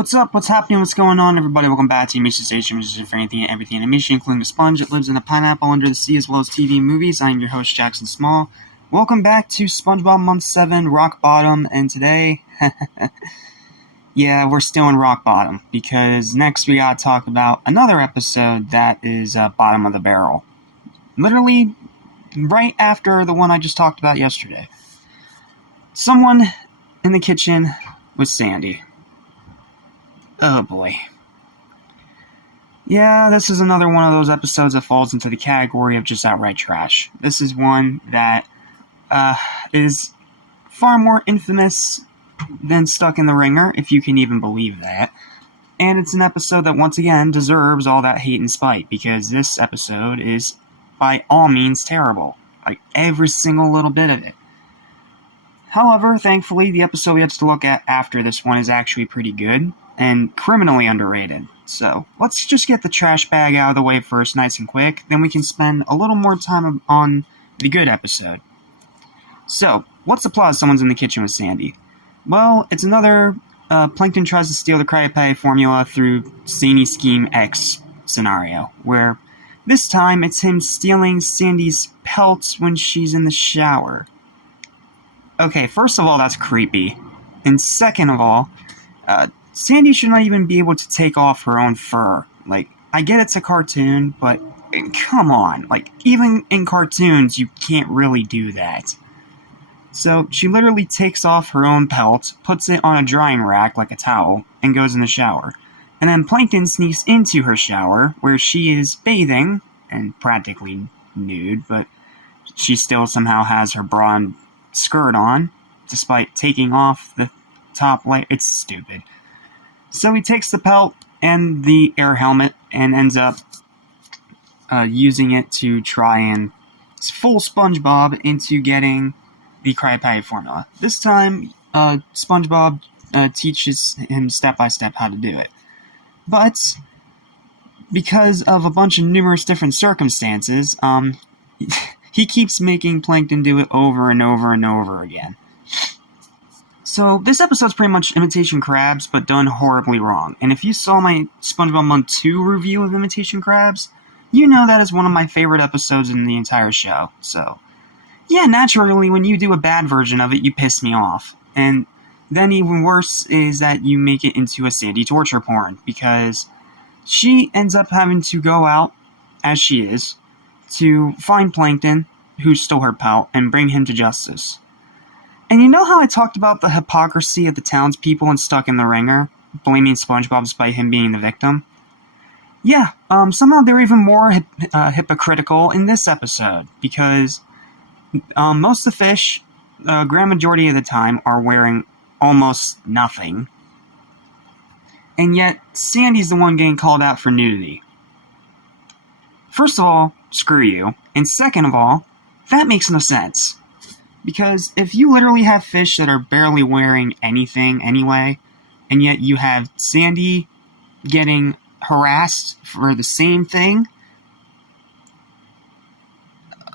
What's up? What's happening? What's going on, everybody? Welcome back to Animation Station, which is for anything and everything animation, including the sponge that lives in a pineapple under the sea, as well as TV and movies. I am your host, Jackson Small. Welcome back to SpongeBob Month 7, Rock Bottom, and today, yeah, we're still in Rock Bottom, because next we gotta talk about another episode that is Bottom of the Barrel. Literally, right after the one I just talked about yesterday. Someone in the kitchen with Sandy. Oh boy. Yeah, this is another one of those episodes that falls into the category of just outright trash. This is one that is far more infamous than Stuck in the Ringer, if you can even believe that. And it's an episode that once again deserves all that hate and spite, because this episode is by all means terrible. Like, every single little bit of it. However, thankfully, the episode we have to look at after this one is actually pretty good. And criminally underrated. So, let's just get the trash bag out of the way first, nice and quick. Then we can spend a little more time on the good episode. So, what's the plot of Someone's in the Kitchen with Sandy? Well, it's another Plankton tries to steal the Krabby formula through Sandy Scheme X scenario, where this time it's him stealing Sandy's pelts when she's in the shower. Okay, first of all, that's creepy. And second of all, Sandy should not even be able to take off her own fur. Like, I get it's a cartoon, but come on. Like, even in cartoons, you can't really do that. So, she literally takes off her own pelt, puts it on a drying rack like a towel, and goes in the shower. And then Plankton sneaks into her shower, where she is bathing, and practically nude, but she still somehow has her bra and skirt on, despite taking off the top layer. It's stupid. So he takes the pelt and the air helmet and ends up using it to try and fool SpongeBob into getting the Krabby formula. This time, SpongeBob teaches him step-by-step how to do it. But, because of a bunch of numerous different circumstances, he keeps making Plankton do it over and over and over again. So, this episode's pretty much Imitation Crabs, but done horribly wrong. And if you saw my SpongeBob Month 2 review of Imitation Crabs, you know that is one of my favorite episodes in the entire show. So, yeah, naturally, when you do a bad version of it, you piss me off. And then even worse is that you make it into a Sandy torture porn, because she ends up having to go out, as she is, to find Plankton, who stole her pelt, and bring him to justice. And you know how I talked about the hypocrisy of the townspeople in Stuck in the Ringer, blaming SpongeBob despite him being the victim? Yeah, somehow they're even more hypocritical in this episode, because most of the fish, grand majority of the time, are wearing almost nothing. And yet, Sandy's the one getting called out for nudity. First of all, screw you. And second of all, that makes no sense. Because if you literally have fish that are barely wearing anything anyway, and yet you have Sandy getting harassed for the same thing,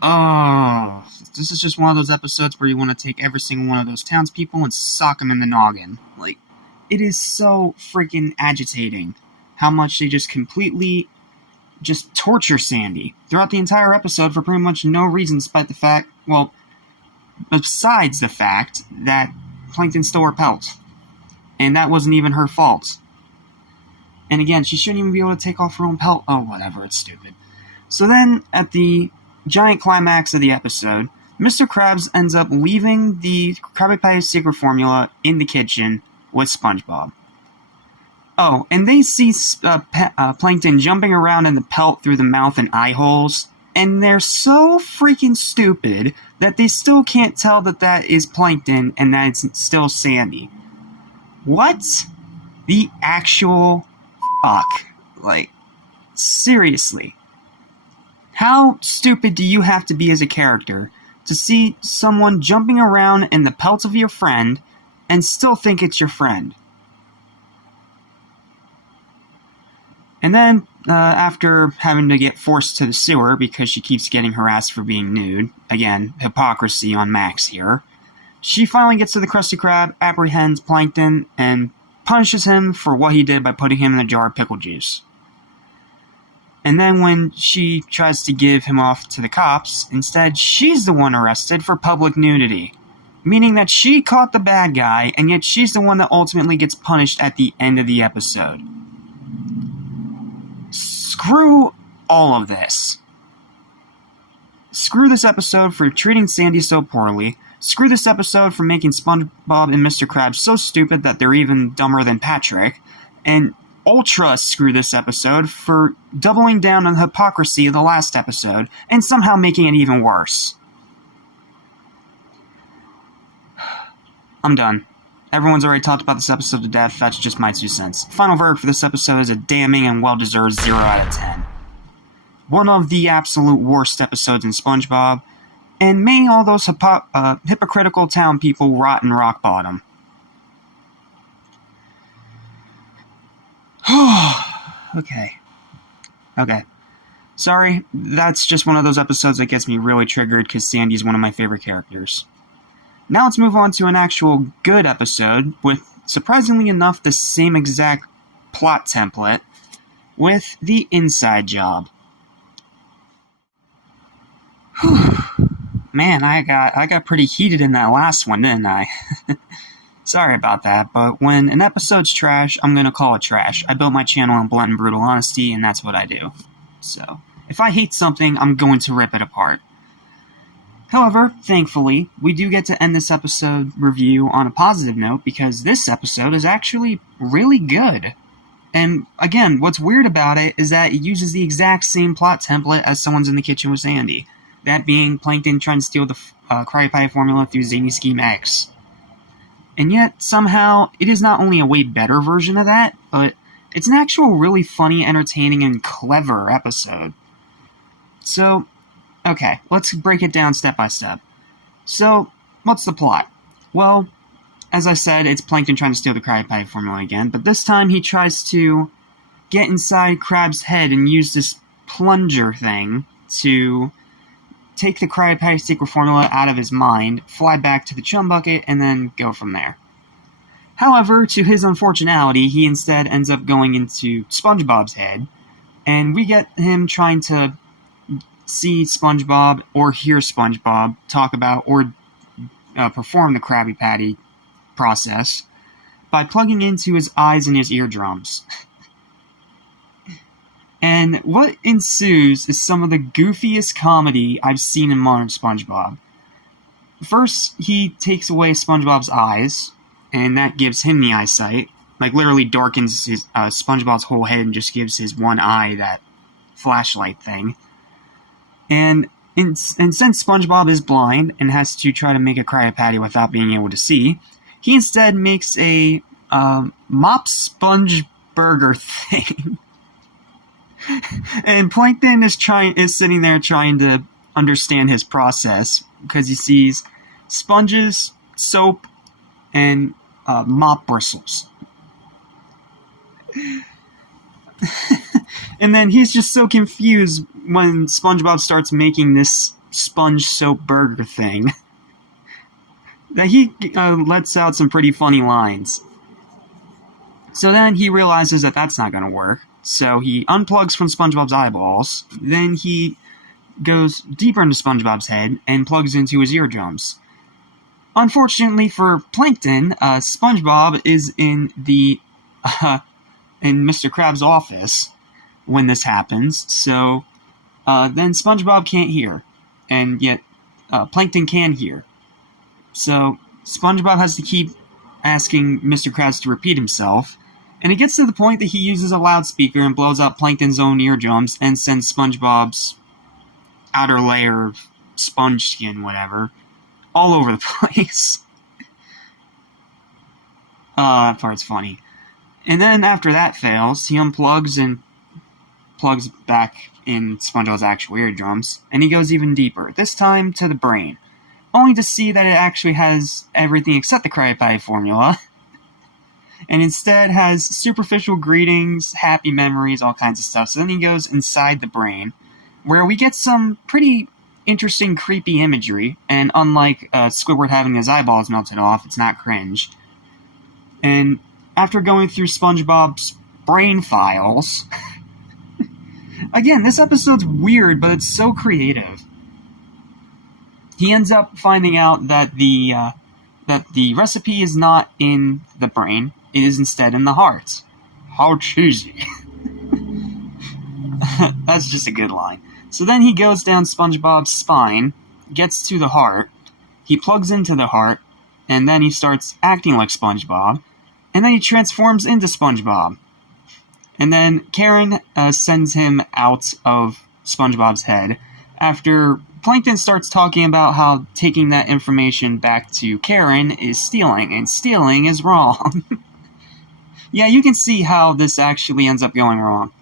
oh, this is just one of those episodes where you want to take every single one of those townspeople and sock them in the noggin. Like, it is so freaking agitating how much they just completely just torture Sandy throughout the entire episode for pretty much no reason, despite the fact, well, besides the fact that Plankton stole her pelt. And that wasn't even her fault. And again, she shouldn't even be able to take off her own pelt. Oh, whatever, it's stupid. So then, at the giant climax of the episode, Mr. Krabs ends up leaving the Krabby Patty secret formula in the kitchen with SpongeBob. Oh, and they see Plankton jumping around in the pelt through the mouth and eye holes, and they're so freaking stupid that they still can't tell that that is Plankton and that it's still Sandy. What the actual fuck? Like, seriously. How stupid do you have to be as a character to see someone jumping around in the pelt of your friend and still think it's your friend? And then, after having to get forced to the sewer because she keeps getting harassed for being nude, again, hypocrisy on max here, she finally gets to the Krusty Krab, apprehends Plankton, and punishes him for what he did by putting him in a jar of pickle juice. And then when she tries to give him off to the cops, instead she's the one arrested for public nudity. Meaning that she caught the bad guy, and yet she's the one that ultimately gets punished at the end of the episode. Screw all of this. Screw this episode for treating Sandy so poorly. Screw this episode for making SpongeBob and Mr. Krabs so stupid that they're even dumber than Patrick. And ultra screw this episode for doubling down on the hypocrisy of the last episode and somehow making it even worse. I'm done. Everyone's already talked about this episode to death. That's just my 2 cents. Final verdict for this episode is a damning and well-deserved 0 out of 10. One of the absolute worst episodes in SpongeBob, and may all those hypocritical town people rot in rock bottom. Okay. Sorry, that's just one of those episodes that gets me really triggered because Sandy's one of my favorite characters. Now let's move on to an actual good episode with, surprisingly enough, the same exact plot template with The Inside Job. Whew. Man, I got pretty heated in that last one, didn't I? Sorry about that, but when an episode's trash, I'm gonna call it trash. I built my channel on blunt and brutal honesty, and that's what I do. So, if I hate something, I'm going to rip it apart. However, thankfully, we do get to end this episode review on a positive note because this episode is actually really good. And again, what's weird about it is that it uses the exact same plot template as Someone's in the Kitchen with Sandy. That being Plankton trying to steal the Krabby Patty formula through Zany Scheme X. And yet, somehow, it is not only a way better version of that, but it's an actual really funny, entertaining, and clever episode. So, okay, let's break it down step by step. So, what's the plot? Well, as I said, it's Plankton trying to steal the Krabby Patty formula again, but this time he tries to get inside Krab's head and use this plunger thing to take the Krabby Patty secret formula out of his mind, fly back to the chum bucket, and then go from there. However, to his unfortunality, he instead ends up going into SpongeBob's head, and we get him trying to see SpongeBob or hear SpongeBob talk about or perform the Krabby Patty process by plugging into his eyes and his eardrums. And what ensues is some of the goofiest comedy I've seen in modern SpongeBob. First, he takes away SpongeBob's eyes, and that gives him the eyesight. Like, literally darkens his, SpongeBob's whole head and just gives his one eye that flashlight thing. And since SpongeBob is blind and has to try to make a Krabby Patty without being able to see, he instead makes a mop sponge burger thing. And Plankton is sitting there trying to understand his process because he sees sponges, soap, and mop bristles. And then he's just so confused when SpongeBob starts making this sponge soap burger thing that he lets out some pretty funny lines. So then he realizes that that's not going to work. So he unplugs from SpongeBob's eyeballs. Then he goes deeper into SpongeBob's head and plugs into his eardrums. Unfortunately for Plankton, SpongeBob is in Mr. Krabs' office when this happens. So then SpongeBob can't hear, and yet Plankton can hear. So SpongeBob has to keep asking Mr. Krabs to repeat himself. And it gets to the point that he uses a loudspeaker and blows out Plankton's own eardrums and sends SpongeBob's outer layer of sponge skin, whatever, all over the place. That part's funny. And then after that fails, he unplugs and plugs back in SpongeBob's actual eardrums, and he goes even deeper, this time to the brain, only to see that it actually has everything except the Krabby Patty formula. And instead has superficial greetings, happy memories, all kinds of stuff. So then he goes inside the brain, where we get some pretty interesting, creepy imagery. And unlike Squidward having his eyeballs melted off, it's not cringe. And after going through SpongeBob's brain files... Again, this episode's weird, but it's so creative. He ends up finding out that the recipe is not in the brain, it is instead in the heart. How cheesy. That's just a good line. So then he goes down SpongeBob's spine, gets to the heart, he plugs into the heart, and then he starts acting like SpongeBob, and then he transforms into SpongeBob. And then Karen sends him out of SpongeBob's head after Plankton starts talking about how taking that information back to Karen is stealing, and stealing is wrong. Yeah, you can see how this actually ends up going wrong.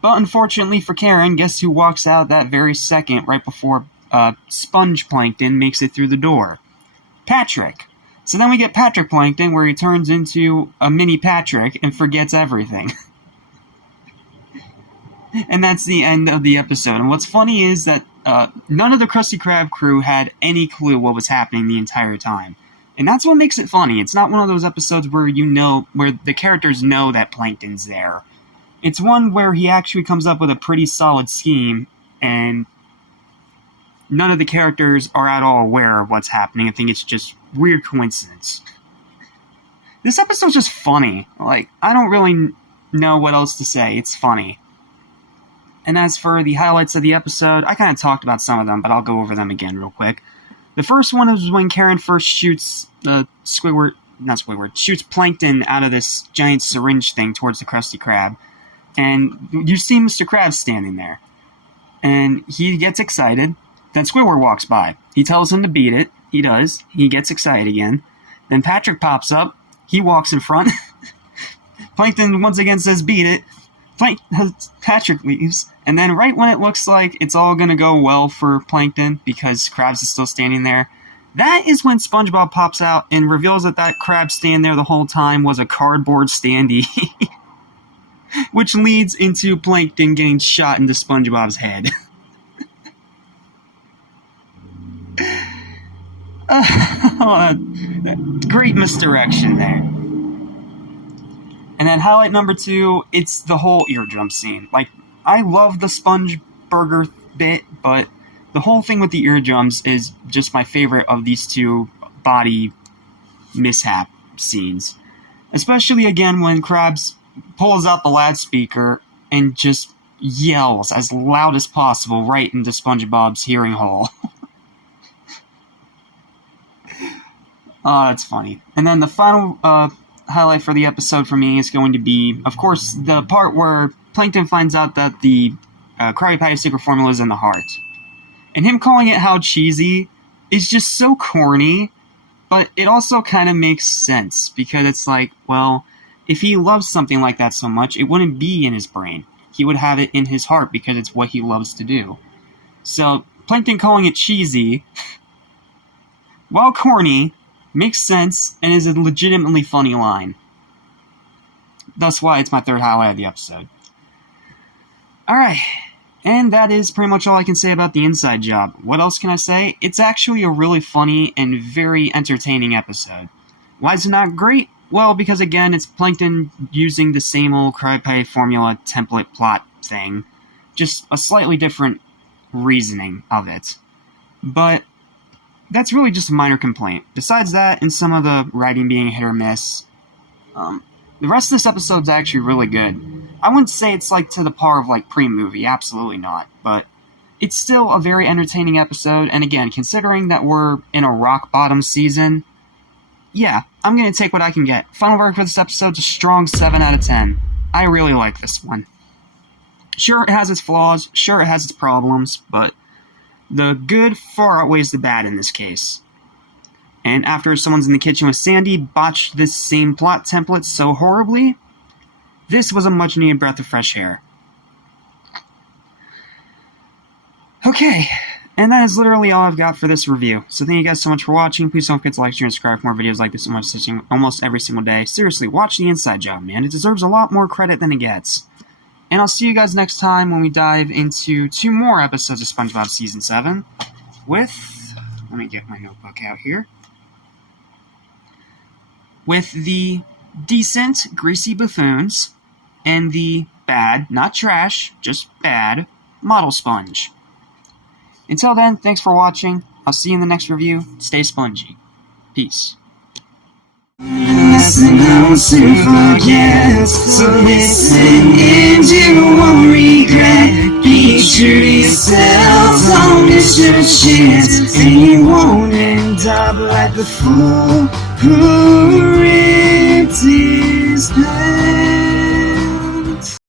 But unfortunately for Karen, guess who walks out that very second right before Sponge Plankton makes it through the door? Patrick. So then we get Patrick Plankton, where he turns into a mini Patrick and forgets everything. And that's the end of the episode. And what's funny is that none of the Krusty Krab crew had any clue what was happening the entire time. And that's what makes it funny. It's not one of those episodes where where the characters know that Plankton's there. It's one where he actually comes up with a pretty solid scheme, and none of the characters are at all aware of what's happening. I think it's just weird coincidence. This episode's just funny. Like, I don't really know what else to say. It's funny. And as for the highlights of the episode, I kind of talked about some of them, but I'll go over them again real quick. The first one is when Karen first shoots shoots Plankton out of this giant syringe thing towards the Krusty Krab. And you see Mr. Krabs standing there. And he gets excited. Then Squidward walks by. He tells him to beat it. He does. He gets excited again. Then Patrick pops up. He walks in front. Plankton once again says beat it. Patrick leaves, and then right when it looks like it's all gonna go well for Plankton because Krabs is still standing there, that is when SpongeBob pops out and reveals that crab stand there the whole time was a cardboard standee. Which leads into Plankton getting shot into SpongeBob's head. Great misdirection there. And then highlight number 2, it's the whole eardrum scene. Like, I love the Sponge Burger bit, but the whole thing with the eardrums is just my favorite of these two body mishap scenes. Especially, again, when Krabs pulls out the loudspeaker and just yells as loud as possible right into SpongeBob's hearing hole. Oh, that's funny. And then the final highlight for the episode for me is going to be, of course, the part where Plankton finds out that the Krabby Patty secret formula is in the heart. And him calling it how cheesy is just so corny, but it also kind of makes sense, because it's like, well, if he loves something like that so much, it wouldn't be in his brain. He would have it in his heart because it's what he loves to do. So, Plankton calling it cheesy, while corny, makes sense, and is a legitimately funny line. That's why it's my third highlight of the episode. Alright, and that is pretty much all I can say about the inside job. What else can I say? It's actually a really funny and very entertaining episode. Why is it not great? Well, because again, it's Plankton using the same old Krabby Patty formula template plot thing. Just a slightly different reasoning of it. But that's really just a minor complaint. Besides that, and some of the writing being hit or miss, the rest of this episode's actually really good. I wouldn't say it's like to the par of like pre-movie, absolutely not, but it's still a very entertaining episode, and again, considering that we're in a rock bottom season, yeah, I'm gonna take what I can get. Final verdict for this episode's a strong 7 out of 10. I really like this one. Sure, it has its flaws, sure, it has its problems, but the good far outweighs the bad in this case. And after Someone's in the Kitchen with Sandy botched this same plot template so horribly, this was a much-needed breath of fresh air. Okay, and that is literally all I've got for this review. So thank you guys so much for watching. Please don't forget to like, share, and subscribe for more videos like this almost every single day. Seriously, watch The Inside Job, man. It deserves a lot more credit than it gets. And I'll see you guys next time when we dive into 2 more episodes of SpongeBob Season 7 with... Let me get my notebook out here. With the decent, greasy buffoons, and the bad, not trash, just bad, model sponge. Until then, thanks for watching. I'll see you in the next review. Stay spongy. Peace. Lesson how to forget. So listen and you won't regret. Be true to yourself, don't miss your chance, and you won't end up like the fool who ripped his pants.